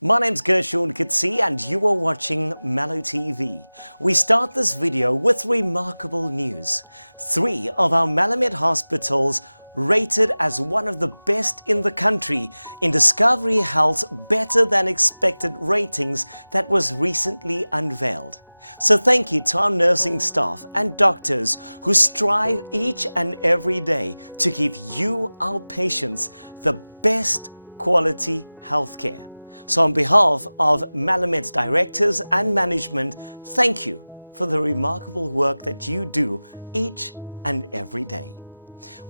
My name's Gershon Kitsi and you are watching Melo TV. We start this video with remarkable news. 3 of our Melomed hospitals rated as one of the best in the country in Discovery Health's better than expected ratings that was recently unveiled. So thank you to our nursing staff and doctors who strive each and every day to give you, our patients, the best quality healthcare. So on behalf of Melomed's directors and management, thank you for the remarkable work that you do each and every day.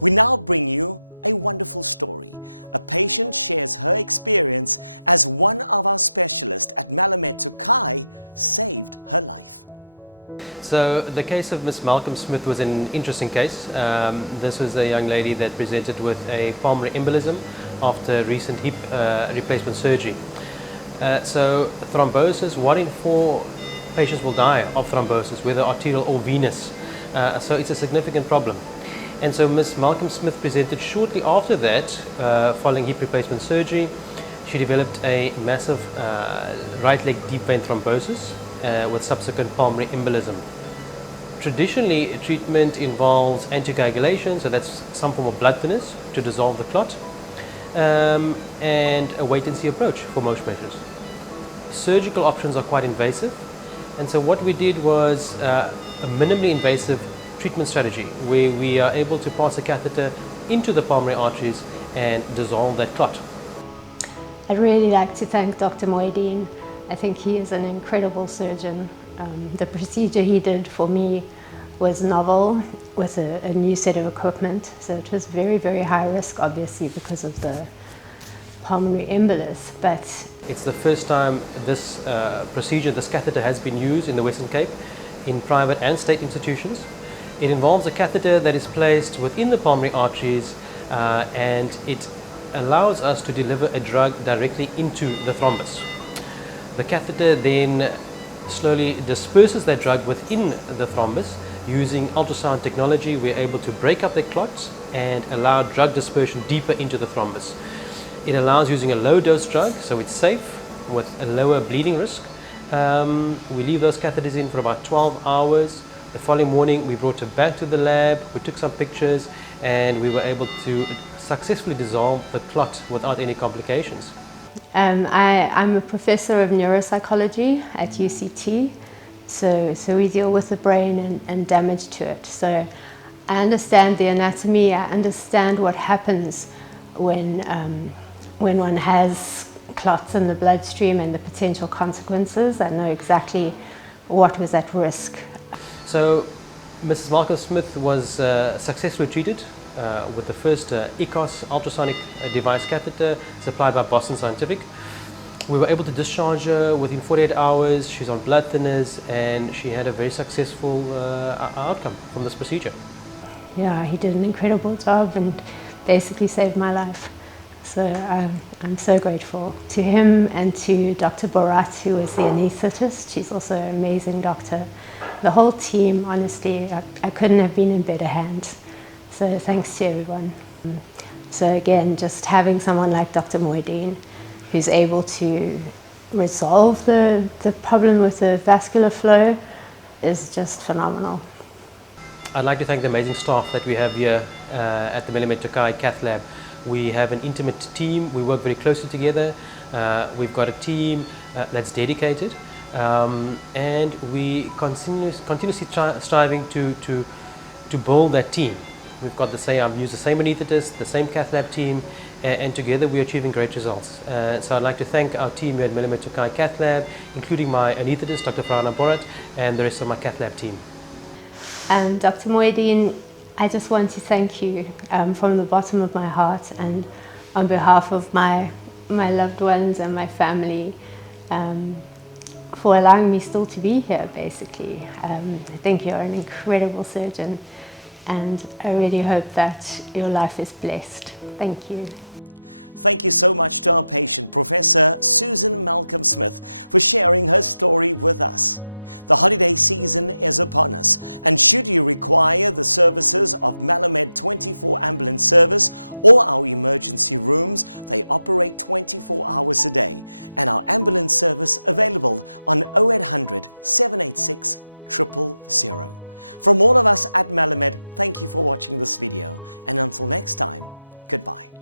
We now bring you a wonderful story. A patient shares her experience as one of our specialists at Melomed Tokai saved her life. So the case of Miss Malcolm Smith was an interesting case. This was a young lady that presented with a pulmonary embolism after recent hip replacement surgery. So thrombosis, 1 in 4 patients will die of thrombosis, whether arterial or venous. So it's a significant problem. And so Miss Malcolm Smith presented shortly after that, following hip replacement surgery. She developed a massive right leg deep vein thrombosis with subsequent pulmonary embolism. Traditionally, treatment involves anticoagulation, so that's some form of blood thinners to dissolve the clot, and a wait-and-see approach for most patients. Surgical options are quite invasive, and so what we did was a minimally invasive treatment strategy where we are able to pass a catheter into the pulmonary arteries and dissolve that clot. I'd really like to thank Dr. Moydien. I think he is an incredible surgeon. The procedure he did for me was novel, with a new set of equipment, so it was very, very high risk, obviously, because of the pulmonary embolus. But it's the first time this procedure, this catheter, has been used in the Western Cape in private and state institutions. It involves a catheter that is placed within the pulmonary arteries and it allows us to deliver a drug directly into the thrombus. The catheter then slowly disperses that drug within the thrombus. Using ultrasound technology, we're able to break up the clots and allow drug dispersion deeper into the thrombus. It allows using a low dose drug, so it's safe with a lower bleeding risk. We leave those catheters in for about 12 hours. The following morning we brought her back to the lab, we took some pictures, and we were able to successfully dissolve the clot without any complications. I'm a professor of neuropsychology at UCT, so we deal with the brain and damage to it. So I understand the anatomy, I understand what happens when one has clots in the bloodstream and the potential consequences. I know exactly what was at risk. So Mrs. Malcolm Smith was successfully treated with the first ECOS ultrasonic device catheter supplied by Boston Scientific. We were able to discharge her within 48 hours. She's on blood thinners and she had a very successful outcome from this procedure. Yeah, he did an incredible job and basically saved my life. So I'm so grateful to him and to Dr. Borat, who was the anaesthetist. She's also an amazing doctor. The whole team, honestly, I couldn't have been in better hands. So thanks to everyone. So again, just having someone like Dr. Moydien, who's able to resolve the problem with the vascular flow, is just phenomenal. I'd like to thank the amazing staff that we have here at the Melomed Tokai Cath Lab. We have an intimate team, we work very closely together. We've got a team that's dedicated, and we continuously striving to build that team. We've got I've used the same anaesthetist, the same cath lab team, and together we're achieving great results. So I'd like to thank our team here at Melomed Tokai Cath Lab, including my anaesthetist, Dr. Borat, and the rest of my cath lab team. Dr. Moydien, I just want to thank you from the bottom of my heart and on behalf of my loved ones and my family, for allowing me still to be here, basically. I think you're an incredible surgeon, and I really hope that your life is blessed. Thank you. Thank you so much to our patient, Professor Susan Malcolm Smith, for sharing her story with us. The holiday season is upon us, and should you require the services of Melomed 24 ambulance service or our emergency rooms, they operate 24 hours a day, and our ambulance service available on 0800 786 000. From all of us at Melomed, thank you for watching this video, and until next time, goodbye.